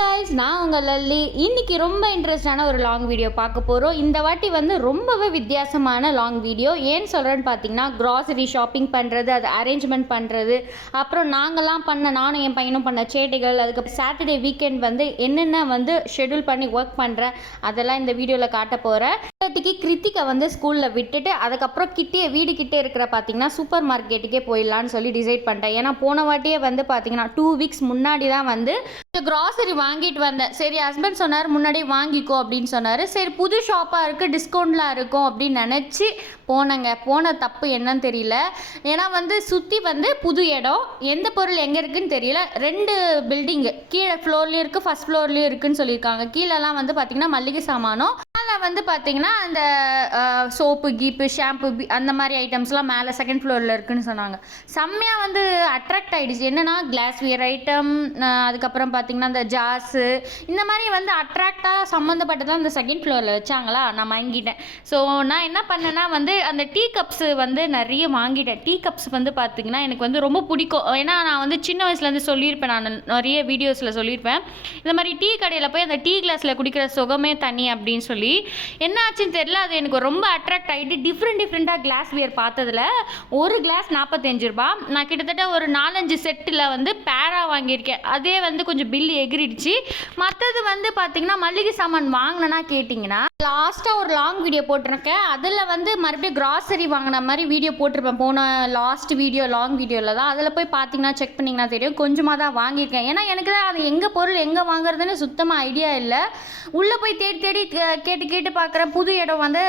Guys நான் உங்கள் லல்லி. இன்றைக்கி ரொம்ப இன்ட்ரெஸ்டான ஒரு லாங் வீடியோ பார்க்க போகிறோம் இந்த வாட்டி வந்து ரொம்பவே வித்தியாசமான லாங் வீடியோ ஏன் சொல்கிறேன்னு பார்த்தீங்கன்னா க்ராசரி ஷாப்பிங் பண்ணுறது அது அரேஞ்ச்மெண்ட் பண்ணுறது அப்புறம் நாங்கள்லாம் பண்ண நானும் என் பையனும் பண்ண சேட்டைகள் அதுக்கப்புறம் சாட்டர்டே வீக்கெண்ட் வந்து என்னென்ன வந்து ஷெட்யூல் பண்ணி ஒர்க் பண்ணுறேன் அதெல்லாம் இந்த வீடியோவில் காட்ட போகிறேன் நேற்றுக்கு கிருத்திகா வந்து ஸ்கூலில் விட்டுட்டு அதுக்கப்புறம் கிட்டே வீடு கிட்டே இருக்கிற பார்த்தீங்கன்னா சூப்பர் மார்க்கெட்டுக்கே போயிடலான்னு சொல்லி டிசைட் பண்ணிட்டேன். ஏன்னா போன வாட்டியே வந்து பார்த்தீங்கன்னா டூ வீக்ஸ் முன்னாடி தான் வந்து க்ராசரி வாங்கிட்டு வந்தேன். சரி ஹஸ்பண்ட் சொன்னார் முன்னாடியே வாங்கிக்கோ அப்படின்னு சொன்னார். சரி புது ஷாப்பாக இருக்குது டிஸ்கவுண்ட்லாம் இருக்கும் அப்படின்னு நினச்சி போனேங்க. போன தப்பு என்னன்னு தெரியல. ஏன்னா வந்து சுற்றி வந்து புது இடம். எந்த பொருள் எங்கே இருக்குன்னு தெரியல. ரெண்டு பில்டிங்கு கீழே ஃப்ளோர்லேயும் இருக்குது ஃபஸ்ட் ஃப்ளோர்லேயும் இருக்குன்னு சொல்லியிருக்காங்க. கீழெல்லாம் வந்து பார்த்திங்கன்னா மல்லிகை சாமானும் மேலே வந்து பார்த்தீங்கன்னா அந்த சோப்பு கீப்பு ஷாம்பு அந்த மாதிரி ஐட்டம்ஸ்லாம் மேலே செகண்ட் ஃப்ளோரில் இருக்குன்னு சொன்னாங்க. செம்மையாக வந்து அட்ராக்ட் ஆகிடுச்சு என்னென்னா கிளாஸ்வியர் ஐட்டம் அதுக்கப்புறம் பார்த்தீங்கன்னா அந்த ஜாஸு இந்த மாதிரி வந்து அட்ராக்டாக சம்மந்தப்பட்டதான் அந்த செகண்ட் ஃப்ளோரில் வச்சாங்களா? நான் வாங்கிட்டேன் ஸோ நான் என்ன பண்ணேன்னா வந்து அந்த டீ கப்ஸு வந்து நிறைய வாங்கிட்டேன். டீ கப்ஸ் வந்து பார்த்தீங்கன்னா எனக்கு வந்து ரொம்ப பிடிக்கும். ஏன்னா நான் வந்து சின்ன வயசுலேருந்து சொல்லியிருப்பேன். நான் நிறைய வீடியோஸில் சொல்லியிருப்பேன். இந்த மாதிரி டீ கடையில் போய் அந்த டீ கிளாஸில் குடிக்கிற சுகமே தனி அப்படின்னு சொல்லி என்ன ஆச்சுன்னு தெரியல அது எனக்கு ரொம்ப அட்ராக்ட் ஆகிட்டு டிஃப்ரெண்ட் டிஃப்ரெண்ட்டாக கிளாஸ் வியர் பார்த்ததில் ஒரு கிளாஸ் நாற்பத்தஞ்சு ரூபா. நான் கிட்டத்தட்ட ஒரு நாலஞ்சு செட்டில் வந்து பேரா வாங்கியிருக்கேன். அதே வந்து கொஞ்சம் பில் எகிரிடுச்சு. மற்றது வந்து பார்த்தீங்கன்னா மளிகை சாமான் வாங்கினேன்னா கேட்டிங்கன்னா லாஸ்ட்டாக ஒரு லாங் வீடியோ போட்டிருக்கேன். அதில் வந்து மறுபடியும் கிராசரி வாங்கின மாதிரி வீடியோ போட்டிருப்பேன். போன லாஸ்ட் வீடியோ லாங் வீடியோவில் தான். அதில் போய் பார்த்தீங்கன்னா செக் பண்ணிங்கன்னா தெரியும். கொஞ்சமாக தான் வாங்கியிருக்கேன். ஏன்னா எனக்கு தான் அது எங்கே பொருள் எங்கே வாங்குறதுன்னு சுத்தமாக ஐடியா இல்லை. உள்ளே போய் தேடி தேடி கேட்டு கேட்டு கேட்டு பார்க்குறேன் புது இடம் வந்து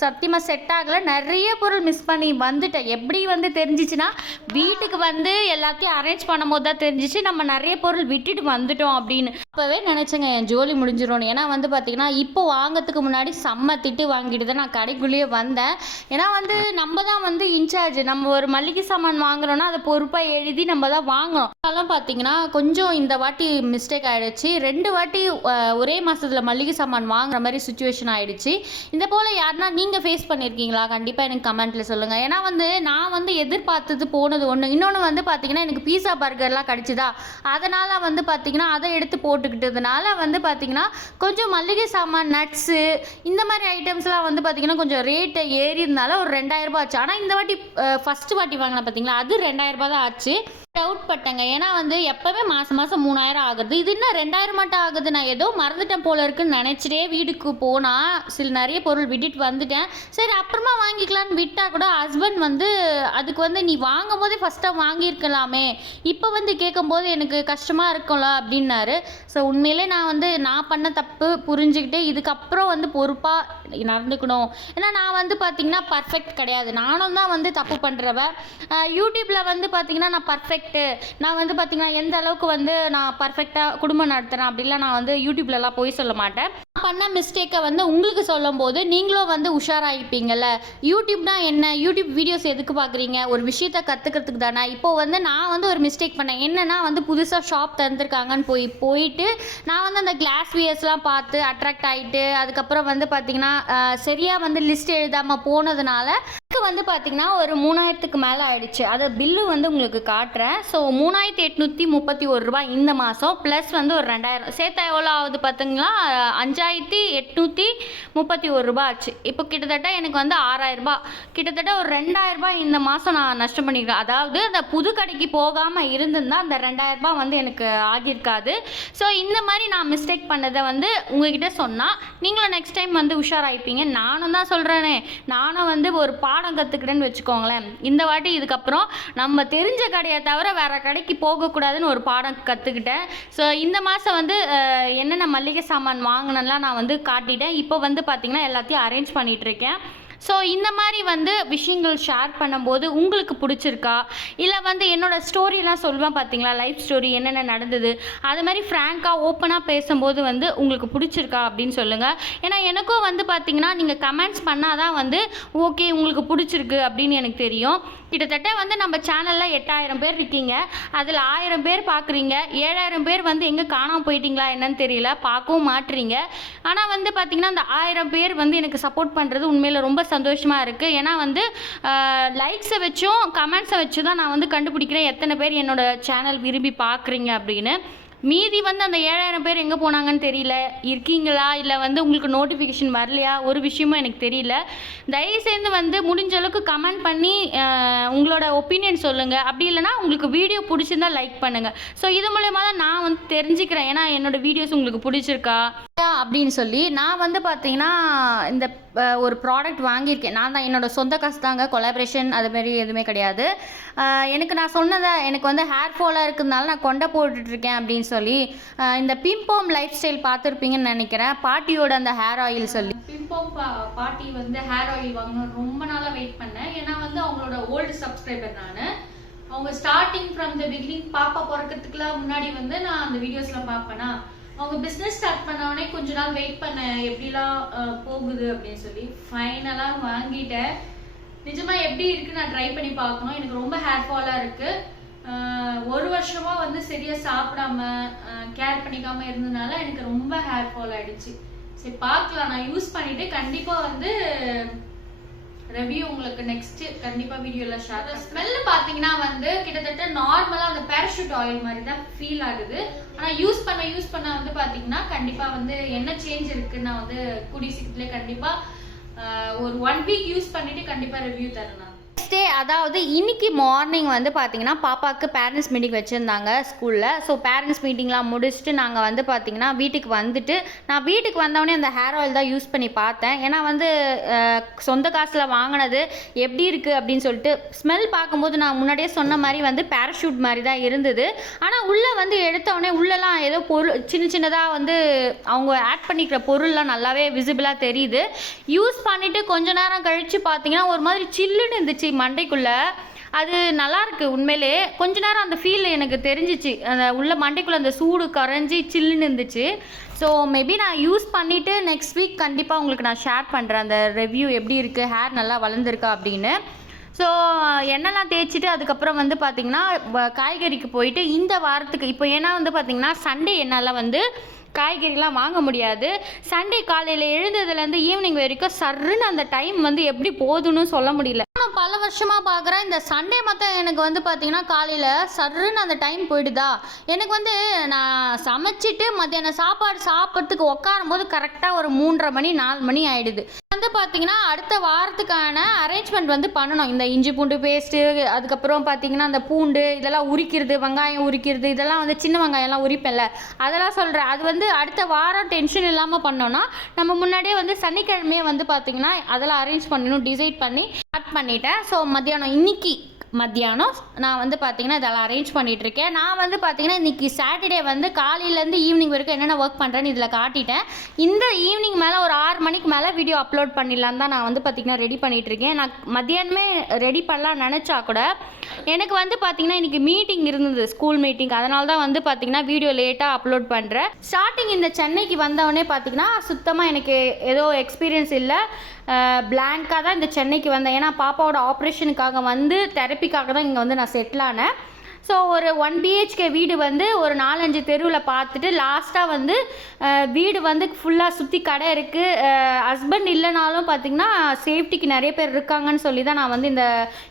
சத்தியமாக செட் ஆகலை. நிறைய பொருள் மிஸ் பண்ணி வந்துட்டேன். எப்படி வந்து தெரிஞ்சிச்சுன்னா வீட்டுக்கு வந்து எல்லாத்தையும் அரேஞ்ச் பண்ணும்போது தான் தெரிஞ்சிச்சு. நம்ம நிறைய பொருள் விட்டுட்டு வந்துட்டோம் அப்படின்னு. அப்போவே நினச்சேங்க என் ஜோலி முடிஞ்சிடும் ஏன்னா வந்து பார்த்தீங்கன்னா இப்போ வாங்கிறதுக்கு முன்னாடி செம்ம திட்டு வாங்கிட்டு தான் நான் கடைக்குள்ளேயே வந்தேன். ஏன்னா வந்து நம்ம தான் வந்து இன்சார்ஜ் நம்ம ஒரு மளிகை சாமான் வாங்குறோன்னா அதை பொறுப்பாக எழுதி நம்ம தான் வாங்கணும். அதெல்லாம் பார்த்தீங்கன்னா கொஞ்சம் இந்த வாட்டி மிஸ்டேக் ஆகிடுச்சு ரெண்டு வாட்டி ஒரே மாதத்தில் மளிகை சாமான் வாங்குற மாதிரி சுச்சுவேஷன் ஆயிடுச்சு. இந்த போல் யாருன்னா நீங்கள் ஃபேஸ் பண்ணியிருக்கீங்களா கண்டிப்பாக எனக்கு கமெண்ட்டில் சொல்லுங்கள் ஏன்னா வந்து நான் வந்து எதிர்பார்த்தது போனது ஒன்று இன்னொன்று வந்து பார்த்திங்கன்னா எனக்கு பீஸா பர்கர்லாம் கிடச்சிதா? அதனால் வந்து பார்த்திங்கன்னா அதை எடுத்து போட்டுக்கிட்டதுனால வந்து பார்த்திங்கன்னா கொஞ்சம் மளிகை சாமான் நட்ஸு இந்த மாதிரி ஐட்டம்ஸ்லாம் வந்து பார்த்திங்கன்னா கொஞ்சம் ரேட்டை ஏறி இருந்தாலும் ஒரு ரெண்டாயிரம் ரூபாய் ஆச்சு. ஆனால் இந்த வாட்டி ஃபஸ்ட்டு வாட்டி வாங்கினேன் பார்த்தீங்களா அது ரெண்டாயிரம் ரூபாய் தான் ஆச்சு. டவுட் பட்டேங்க. ஏன்னா வந்து எப்போவுமே மாதம் மாதம் மூணாயிரம் ஆகுது இது என்ன ரெண்டாயிரம் மட்டும் ஆகுது. நான் ஏதோ மறந்துட்டேன் போல இருக்குன்னு நினச்சிட்டே வீட்டுக்கு போனால் சில நிறைய பொருள் விட்டுட்டு வந்துட்டேன். சரி அப்புறமா வாங்கிக்கலான்னு விட்டால் கூட ஹஸ்பண்ட் வந்து அதுக்கு வந்து நீ வாங்கும் போதே ஃபஸ்ட்டாக வாங்கியிருக்கலாமே. இப்போ வந்து கேட்கும்போது எனக்கு கஷ்டமாக இருக்கும்ல அப்படின்னாரு. ஸோ உண்மையிலே நான் வந்து நான் பண்ண தப்பு புரிஞ்சுக்கிட்டு இதுக்கப்புறம் வந்து பொறுப்பாக நடந்துக்கணும். ஏன்னா நான் வந்து பார்த்திங்கன்னா பர்ஃபெக்ட் கிடையாது. நானும் தான் வந்து தப்பு பண்ணுறவ யூடியூப்பில் வந்து பார்த்திங்கன்னா நான் பர்ஃபெக்ட் பர்ஃபெக்ட்டு நான் வந்து பார்த்திங்கன்னா எந்த அளவுக்கு வந்து நான் பர்ஃபெக்டாக குடும்பம் நடத்துகிறேன் அப்படிலாம் நான் வந்து யூடியூப்லலாம் போய் சொல்ல மாட்டேன். நான் பண்ண மிஸ்டேக்கை வந்து உங்களுக்கு சொல்லும்போது நீங்களும் வந்து உஷாராகிப்பீங்கல்ல யூடியூப்னா என்ன? யூடியூப் வீடியோஸ் எதுக்கு பார்க்குறீங்க ஒரு விஷயத்த கற்றுக்கிறதுக்கு தானே? இப்போ வந்து நான் வந்து ஒரு மிஸ்டேக் பண்ணேன். என்னன்னா வந்து புதுசாக ஷாப் திறந்துருக்காங்கன்னு போய் போயிட்டு நான் வந்து அந்த கிளாஸ் வியர்ஸ்லாம் பார்த்து அட்ராக்ட் ஆகிட்டு அதுக்கப்புறம் வந்து பார்த்திங்கன்னா சரியாக வந்து லிஸ்ட் எழுதாமல் போனதுனால எனக்கு வந்து பார்த்திங்கன்னா ஒரு மூணாயிரத்துக்கு மேலே ஆயிடுச்சு. அதை பில்லு வந்து உங்களுக்கு காட்டுறேன். ஸோ மூணாயிரத்தி எட்நூற்றி முப்பத்தி ஒரு ரூபாய் இந்த மாதம் ப்ளஸ் வந்து ஒரு ரெண்டாயிரம். சேர்த்தா எவ்வளோ ஆகுது பார்த்தீங்கன்னா அஞ்சாயிரத்தி எட்நூற்றி முப்பத்தி ஒரு ரூபாய் ஆச்சு. இப்போ கிட்டத்தட்ட எனக்கு வந்து ஆறாயிரரூபா கிட்டத்தட்ட ஒரு ரெண்டாயிரரூபா இந்த மாதம் நான் நஷ்டம் பண்ணிக்கிறேன். அதாவது அந்த புது கடைக்கு போகாமல் இருந்திருந்தால் அந்த ரெண்டாயிரரூபா வந்து எனக்கு ஆகியிருக்காது. ஸோ இந்த மாதிரி நான் மிஸ்டேக் பண்ணதை வந்து உங்ககிட்ட சொன்னால் நீங்களும் நெக்ஸ்ட் டைம் வந்து உஷாராயிப்பீங்க நானும் தான் சொல்கிறேனே நானும் வந்து ஒரு பாடம் கற்றுக்கிட்டேன்னு வச்சுக்கோங்களேன். இந்த வாட்டி இதுக்கப்புறம் நம்ம தெரிஞ்ச கடையை தவிர வேறு கடைக்கு போகக்கூடாதுன்னு ஒரு பாடம் கற்றுக்கிட்டேன் ஸோ இந்த மாதம் வந்து என்னென்ன மளிகை சாமான் வாங்கினலாம் நான் வந்து காட்டிட்டேன். இப்போ வந்து பார்த்திங்கன்னா எல்லாத்தையும் அரேஞ்ச் பண்ணிகிட்ருக்கேன் ஸோ இந்த மாதிரி வந்து விஷயங்கள் ஷேர் பண்ணும்போது உங்களுக்கு பிடிச்சிருக்கா? இல்லை வந்து என்னோடய ஸ்டோரிலாம் சொல்லுவேன் பார்த்தீங்களா லைஃப் ஸ்டோரி என்னென்ன நடந்தது? அது மாதிரி ஃப்ராங்காக ஓப்பனாக பேசும்போது வந்து உங்களுக்கு பிடிச்சிருக்கா அப்படின்னு சொல்லுங்கள் ஏன்னா எனக்கும் வந்து பார்த்தீங்கன்னா நீங்கள் கமெண்ட்ஸ் பண்ணால் தான் வந்து ஓகே உங்களுக்கு பிடிச்சிருக்கு அப்படின்னு எனக்கு தெரியும். கிட்டத்தட்ட வந்து நம்ம சேனலில் எட்டாயிரம் பேர் இருக்கீங்க. அதில் ஆயிரம் பேர் பார்க்குறீங்க ஏழாயிரம் பேர் வந்து எங்கே காணாமல் போயிட்டீங்களா என்னன்னு தெரியல. பார்க்கவும் மாட்டுறீங்க ஆனால் வந்து பார்த்திங்கன்னா அந்த ஆயிரம் பேர் வந்து எனக்கு சப்போர்ட் பண்ணுறது உண்மையில் ரொம்ப சந்தோஷமாக இருக்குது ஏன்னா வந்து லைக்ஸை வச்சும் கமெண்ட்ஸை வச்சு தான் நான் வந்து கண்டுபிடிக்கிறேன். எத்தனை பேர் என்னோடய சேனல் விரும்பி பார்க்குறீங்க அப்படின்னு. மீதி வந்து அந்த ஏழாயிரம் பேர் எங்கே போனாங்கன்னு தெரியல. இருக்கீங்களா? இல்லை வந்து உங்களுக்கு நோட்டிஃபிகேஷன் வரலையா? ஒரு விஷயமும் எனக்கு தெரியல. தயவுசெய்து வந்து முடிஞ்ச அளவுக்கு கமெண்ட் பண்ணி உங்களோட ஒப்பீனியன் சொல்லுங்கள் அப்படி இல்லைனா உங்களுக்கு வீடியோ பிடிச்சிருந்தா லைக் பண்ணுங்கள் ஸோ இது மூலயமா தான் நான் வந்து தெரிஞ்சுக்கிறேன். ஏன்னா என்னோட வீடியோஸ் உங்களுக்கு பிடிச்சிருக்கா? அப்படின்னு சொல்லி நான் வந்து பார்த்தீங்கன்னா இந்த ஒரு ப்ராடக்ட் வாங்கியிருக்கேன். நான் தான் என்னோட சொந்த காசு தாங்க கொலாபரேஷன் அதுமாரி எதுவுமே கிடையாது. எனக்கு நான் சொன்னதை எனக்கு வந்து ஹேர் ஃபாலாக இருக்கிறதுனால நான் கொண்டை போட்டுட்ருக்கேன் அப்படின்னு சொல்லி இந்த பிம்போம் லைஃப் ஸ்டைல் பார்த்துருப்பீங்கன்னு நினைக்கிறேன். பாட்டியோட அந்த ஹேர் ஆயில் சொல்லி. பிம்போம் பா பாட்டி வந்து ஹேர் ஆயில் வாங்கணும் ரொம்ப நாளாக வெயிட் பண்ணேன். ஏன்னா வந்து அவங்களோட ஓல்டு சப்ஸ்கிரைபர் நான். அவங்க ஸ்டார்டிங் ஃப்ரம் த பிகினிங் பாப்பா பிறக்கிறதுக்குலாம் முன்னாடி வந்து நான் அந்த வீடியோஸ்லாம் பார்ப்பேனா? அவங்க பிஸ்னஸ் ஸ்டார்ட் பண்ணவொடனே கொஞ்ச நாள் வெயிட் பண்ண எப்படிலாம் போகுது அப்படின்னு சொல்லி ஃபைனலாக வாங்கிட்டேன். நிஜமா எப்படி இருக்கு நான் ட்ரை பண்ணி பார்க்கணும். எனக்கு ரொம்ப ஹேர் ஃபாலாக இருக்கு. ஒரு வருஷமா வந்து சரியா சாப்பிடாம கேர் பண்ணிக்காம இருந்ததுனால எனக்கு ரொம்ப ஹேர் ஃபால் ஆயிடுச்சு. சரி பார்க்கலாம். நான் யூஸ் பண்ணிட்டு கண்டிப்பா வந்து ரிவ்யூ உங்களுக்கு நெக்ஸ்ட் கண்டிப்பா வீடியோல ஷேர் ஸ்மெல் பாத்தீங்கன்னா வந்து கிட்டத்தட்ட நார்மலா அந்த பேராஷூட் ஆயில் மாதிரி தான் ஃபீல் ஆகுது. ஆனா யூஸ் பண்ண யூஸ் பண்ண வந்து பாத்தீங்கன்னா கண்டிப்பா வந்து என்ன சேஞ்ச் இருக்கு நான் வந்து கூடிய சீக்கிரத்துல கண்டிப்பா ஒரு ஒன் வீக் யூஸ் பண்ணிட்டு கண்டிப்பா ரிவ்யூ தரேன் நெக்ஸ்ட் டே அதாவது இன்னைக்கு மார்னிங் வந்து பார்த்தீங்கன்னா பாப்பாவுக்கு பேரண்ட்ஸ் மீட்டிங் வச்சுருந்தாங்க ஸ்கூலில் ஸோ பேரண்ட்ஸ் மீட்டிங்லாம் முடிச்சுட்டு நாங்கள் வந்து பார்த்தீங்கன்னா வீட்டுக்கு வந்துட்டு நான் வீட்டுக்கு வந்தவொடனே அந்த ஹேர் ஆயில் தான் யூஸ் பண்ணி பார்த்தேன். ஏன்னா வந்து சொந்த காசில் வாங்கினது எப்படி இருக்குது அப்படின்னு சொல்லிட்டு ஸ்மெல் பார்க்கும்போது நான் முன்னாடியே சொன்ன மாதிரி வந்து பேராஷூட் மாதிரி தான் இருந்தது. ஆனால் உள்ளே வந்து எடுத்தவொடனே உள்ளெல்லாம் ஏதோ பொருள் சின்ன சின்னதாக வந்து அவங்க ஆட் பண்ணிக்கிற பொருள்லாம் நல்லாவே விசிபிளாக தெரியுது. யூஸ் பண்ணிவிட்டு கொஞ்ச நேரம் கழித்து பார்த்தீங்கன்னா ஒரு மாதிரி சில்லுன்னு இருந்துச்சு. மண்டைக்குள்ளே. அது நல்லா இருக்கு உண்மையிலே. கொஞ்ச நேரம் அந்த ஃபீல் எனக்கு தெரிஞ்சிச்சு. அந்த உள்ள மண்டைக்குள்ளே அந்த சூடு கரைஞ்சி சில்லுன்னு இருந்துச்சு. ஸோ மேபி நான் யூஸ் பண்ணிவிட்டு நெக்ஸ்ட் வீக் கண்டிப்பாக உங்களுக்கு நான் ஷேர் பண்ணுறேன் அந்த ரிவ்யூ எப்படி இருக்குது ஹேர் நல்லா வளர்ந்துருக்கா அப்படின்னு. ஸோ எண்ணெய்லாம் தேய்ச்சிட்டு அதுக்கப்புறம் வந்து பார்த்திங்கன்னா வ- காய்கறிக்கு போயிட்டு இந்த வாரத்துக்கு இப்போ ஏன்னா வந்து பார்த்திங்கன்னா சண்டே என்னால் வந்து காய்கறிலாம் வாங்க முடியாது. சண்டே காலையில் எழுந்ததுலேருந்து ஈவினிங் வரைக்கும் சர்ருன்னு அந்த டைம் வந்து எப்படி போதுன்னு சொல்ல முடியல. பல வருஷமாக பார்க்குறேன் இந்த சண்டே மொத்தம் எனக்கு வந்து பார்த்தீங்கன்னா காலையில் சர்ருன்னு அந்த டைம் போயிடுதா? எனக்கு வந்து நான் சமைச்சிட்டு மத்தியானம் சாப்பாடு சாப்பிட்றதுக்கு உட்காரும்போது கரெக்டாக ஒரு மூன்றரை மணி நாலு மணி ஆகிடுது வந்து பார்த்தீங்கன்னா அடுத்த வாரத்துக்கான அரேஞ்ச்மெண்ட் வந்து பண்ணணும். இந்த இஞ்சி பூண்டு பேஸ்ட்டு அதுக்கப்புறம் பார்த்தீங்கன்னா அந்த பூண்டு இதெல்லாம் உரிக்கிறது வெங்காயம் உரிக்கிறது இதெல்லாம் வந்து சின்ன வெங்காயம்லாம் உரிப்பேன்ல. அதெல்லாம் சொல்கிறேன் அது வந்து அடுத்த வாரம் டென்ஷன் இல்லாமல் பண்ணோன்னா நம்ம முன்னாடியே வந்து சனிக்கிழமையே வந்து பார்த்தீங்கன்னா அதெல்லாம் அரேஞ்ச் பண்ணணும் டிசைட் பண்ணி ஸ்டார்ட் பண்ணிட்டேன். ஸோ மத்தியானம் இன்னைக்கு மத்தியானம். நான் வந்து பார்த்தீங்கன்னா இதெல்லாம் அரேஞ்ச் பண்ணிகிட்ருக்கேன் நான் வந்து பார்த்தீங்கன்னா இன்றைக்கி சாட்டர்டே வந்து காலையிலேருந்து ஈவினிங் வரைக்கும் என்னென்ன ஒர்க் பண்ணுறேன்னு இதில் காட்டிட்டேன். இந்த ஈவினிங் மேலே ஒரு ஆறு மணிக்கு மேலே வீடியோ அப்லோட் பண்ணிடலாம் தான் நான் வந்து பார்த்தீங்கன்னா ரெடி பண்ணிகிட்ருக்கேன் இருக்கேன் நான் மத்தியானமே ரெடி பண்ணலாம் நினச்சா கூட எனக்கு வந்து பார்த்தீங்கன்னா இன்றைக்கி மீட்டிங் இருந்தது ஸ்கூல் மீட்டிங் அதனால தான் வந்து பார்த்தீங்கன்னா வீடியோ லேட்டாக அப்லோட் பண்ணுறேன் ஸ்டார்டிங் இந்த சென்னைக்கு வந்தவொடனே பார்த்தீங்கன்னா சுத்தமாக எனக்கு ஏதோ எக்ஸ்பீரியன்ஸ் இல்லை. பிளாங்காக தான் இந்த சென்னைக்கு வந்தேன். ஏன்னா பாப்பாவோட ஆப்ரேஷனுக்காக வந்து தெரப்பிக்காக தான் இங்கே வந்து நான் செட்டில் ஆனேன். ஸோ ஒரு ஒன் பிஹெச்கே வீடு வந்து ஒரு நாலஞ்சு தெருவில் பார்த்துட்டு லாஸ்ட்டாக வந்து வீடு வந்து ஃபுல்லாக சுற்றி கடை இருக்குது ஹஸ்பண்ட் இல்லைனாலும் பார்த்திங்கன்னா சேஃப்டிக்கு நிறைய பேர் இருக்காங்கன்னு சொல்லி தான் நான் வந்து இந்த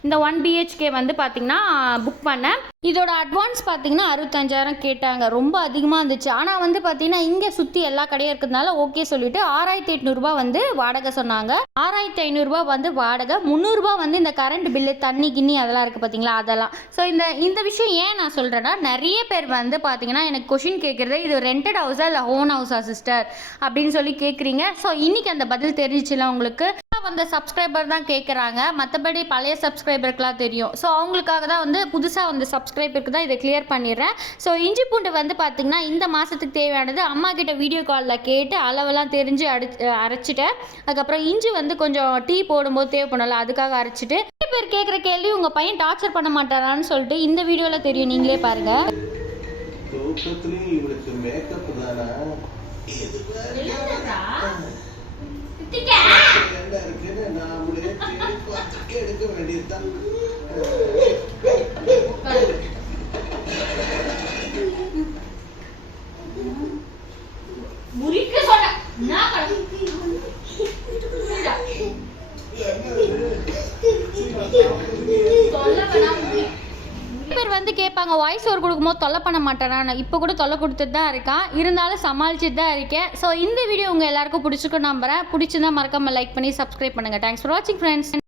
இந்த ஒன் பிஹெச்கே வந்து பார்த்திங்கன்னா புக் பண்ணேன். இதோட அட்வான்ஸ் பார்த்தீங்கன்னா அறுபத்தஞ்சாயிரம் கேட்டாங்க. ரொம்ப அதிகமாக இருந்துச்சு. ஆனால் வந்து பார்த்தீங்கன்னா இங்கே சுற்றி எல்லா கடையும் இருக்கிறதுனால ஓகே சொல்லிட்டு ஆறாயிரத்தி எட்நூறுபா வந்து வாடகை சொன்னாங்க. ஆறாயிரத்தி ஐநூறுரூபா வந்து வாடகை. முந்நூறுரூபா வந்து இந்த கரண்ட் பில்லு தண்ணி கிண்ணி அதெல்லாம் இருக்குது பார்த்தீங்களா அதெல்லாம். ஸோ இந்த இந்த விஷயம் ஏன் நான் சொல்கிறேன்னா நிறைய பேர் வந்து பார்த்தீங்கன்னா எனக்கு கொஷின் கேட்குறது இது ரெண்டட் ஹவுஸா இல்லை ஓன் ஹவுஸா சிஸ்டர் அப்படின்னு சொல்லி கேட்குறீங்க ஸோ இன்றைக்கி அந்த பதில் தெரிஞ்சிச்சுல உங்களுக்கு? வந்த சப்ஸ்கிரைபர் தான் கேட்குறாங்க மற்றபடி பழைய சப்ஸ்கிரைபருக்குலாம் தெரியும். ஸோ அவங்களுக்காக தான் வந்து புதுசாக வந்து சப்ஸ்கிரைபருக்கு தான் இதை கிளியர் பண்ணிடுறேன். ஸோ இஞ்சி பூண்டு வந்து பார்த்திங்கன்னா இந்த மாதத்துக்கு தேவையானது அம்மா கிட்ட வீடியோ காலில் கேட்டு அளவெல்லாம் தெரிஞ்சு அடி அரைச்சிட்டேன். அதுக்கப்புறம் இஞ்சி வந்து கொஞ்சம் டீ போடும்போது தேவைப்படல அதுக்காக அரைச்சிட்டு பேர் கேட்குற கேள்வி உங்கள் பையன் டார்ச்சர் பண்ண மாட்டாரான்னு சொல்லிட்டு இந்த வீடியோவில் தெரியும். நீங்களே பாருங்கள் தூக்கத்துலயும் இவளுக்கு மேக்கப் தானா இது பாரு. என்ன இருக்குன்னு நாமளே தேடி பார்த்து எடுக்க வேண்டியதுதான் முறிக்க சொன்னேன் இப்போ அங்கே வாய்ஸ் ஓவர் கொடுக்கும்போது தொல்லை பண்ண மாட்டேனா நான். இப்போ கூட தொல்லை கொடுத்துட்டு தான் இருக்கான். இருந்தாலும் சமாளிச்சுட்டு தான் இருக்கேன். ஸோ இந்த வீடியோ உங்கள் எல்லாருக்கும் பிடிச்சிருக்கும் நம்புறேன். பிடிச்சிருந்தா மறக்காமல் லைக் பண்ணி சப்ஸ்கிரைப் பண்ணுங்கள் தேங்க்ஸ் ஃபார் வாட்சிங் ஃப்ரெண்ட்ஸ்